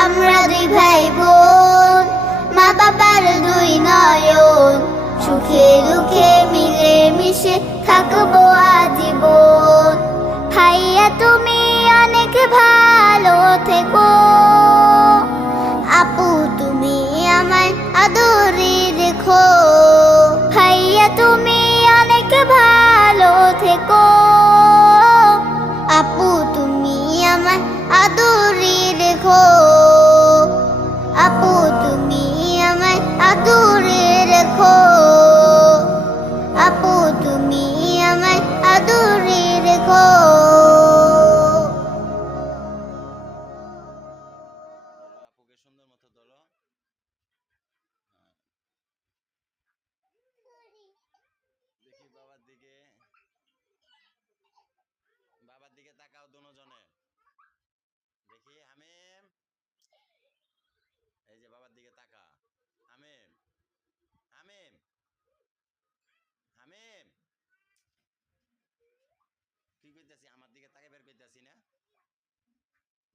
আমরা দুই ভাই বোন, মা বাবার দুই নয়ন, সুখে দুঃখে মিলে মিশে থাকবো আজীবন। ভাইয়া তুমি অনেক ভালো থেকো, আপু তুমি আমায় আদরে রেখো। ভাইয়া তুমি অনেক ভালো থেকো, আপু তুমি আমায় আদরে রেখো। আপু তুমি আমায় আদরে রেখো, আপু তুমি আমায় আদরে রেখো। আপুকে সুন্দর মতো ধরো। দেখি বাবার দিকে তাকাও দুজনে। দেখি হামিম, এই যে বাবার দিকে তাকা। হামিম, হামিম, হামিম, কি কইতাছি? আমার দিকে তাকে বের কইতাছি না?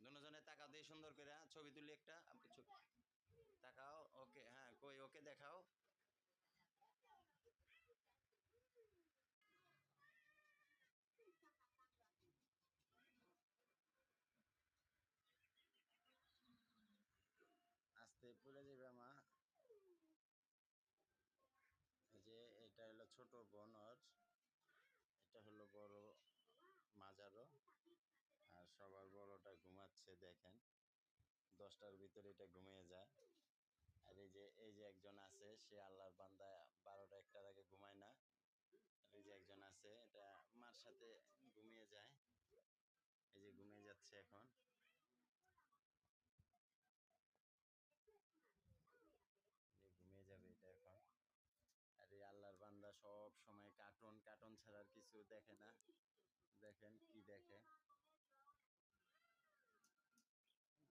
দুজনে তাকাও দিয়ে সুন্দর করে ছবি তুলি একটা। তাকাও। ওকে, হ্যাঁ, কই ওকে দেখাও। আস্তে পড়ে যাবে মা। এই যে এটা হলো ছোট বোন ওর, এটা হলো বড় মাজারও। আর সবার বড়টা ঘুমাচ্ছে দেখেন, 10টার ভিতরে এটা ঘুমিয়ে যায়। আর এই যে একজন আছে, সে আল্লাহর বান্দা, 12টা 1টার আগে ঘুমায় না। আর এই যে একজন আছে, এটা মার সাথে ঘুমিয়ে যায়। এই যে ঘুমিয়ে যাচ্ছে এখন, ঘুমিয়ে যাবে এটা এখন। আর এই আল্লাহর বান্দা সব সময় কার্টুন কার্টুন ছাড়ার কিছু দেখে না। দেখেন কি দেখে,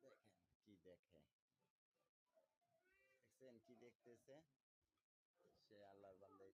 দেখেন কি দেখে, দেখছেন কি দেখতেছে? সে আল্লাহর বান্দা।